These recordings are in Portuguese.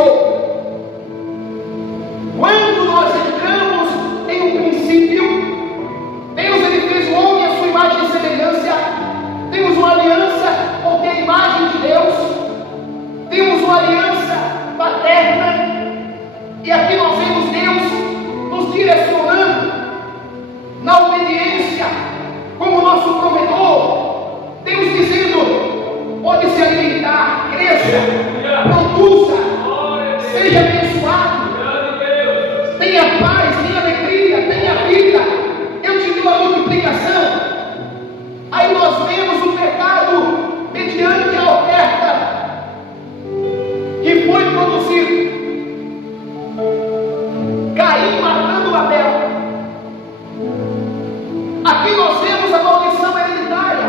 iniciou. Quando nós entramos em um princípio, Deus ele fez o homem à sua imagem e semelhança. Temos uma aliança porque a imagem de Deus. Temos uma aliança paterna. E aqui nós vemos Deus nos direcionando na obediência como nosso provedor. Deus dizendo: pode se alimentar, cresça, produza, seja abençoado, tenha paz, tenha alegria, tenha vida, eu te dou a multiplicação. Aí nós vemos o pecado mediante a oferta que foi produzido. Caim matando Abel. Aqui nós vemos a maldição hereditária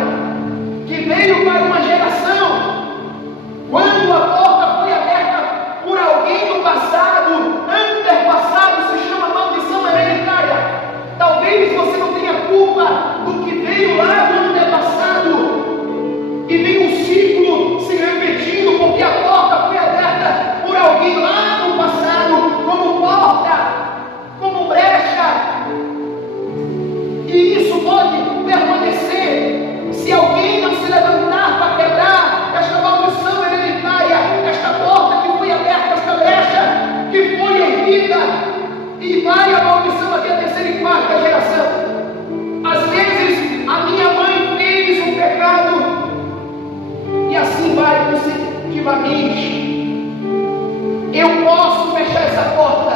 que veio para uma geração. Quando a porta foi aberta por alguém no passado, antepassado, se chama maldição hereditária. Talvez você não tenha culpa do que veio lá do antepassado e vem um ciclo se repetindo porque a porta foi aberta por alguém lá no passado, como porta, como brecha. E isso pode permanecer se alguém não se levantar para quebrar esta maldição hereditária, esta porta que foi aberta, esta brecha que foi erguida, e vai a maldição até a terceira e quarta geração. Às vezes a minha mãe fez um pecado e assim vai consecutivamente. Eu posso fechar essa porta.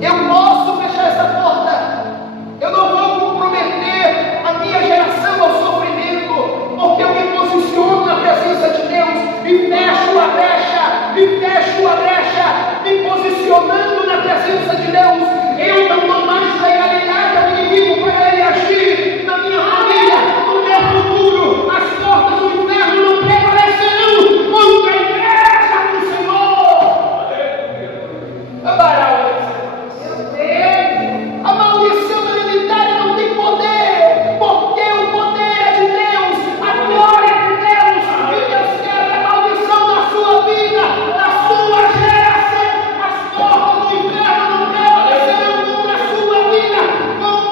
Eu posso fechar essa porta. Eu não vou comprometer a minha geração ao sofrimento, porque eu me posiciono na presença de Deus e fecho a brecha, me posicionando na presença de Deus. Eu não dou mais legalidade ao inimigo para ele agir na minha família, no meu futuro. As portas do inferno não prevalecerão contra a igreja do Senhor. A maldição hereditária não tem poder, porque o poder é de Deus, a glória é de Deus, e Deus quer a maldição na sua vida, na sua geração. As portas do inferno não prevalecerão contra a sua vida, contra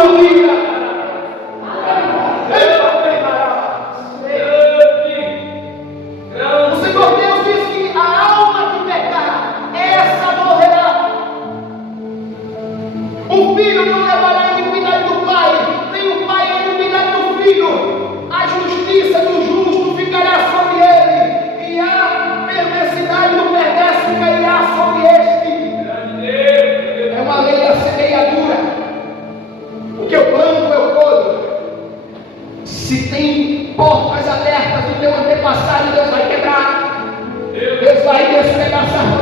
sua vida. O Senhor Deus diz que a alma que pecar, essa morrerá. O filho não levará a iniquidade do pai, nem o pai a iniquidade do filho. A justiça do justo ficará sobre ele, e a perversidade do perverso cairá sobre este. É uma lei da semeadura. O que eu planto eu colho. Se tem portas abertas do teu antepassado, Deus vai quebrar. Deus vai despedaçar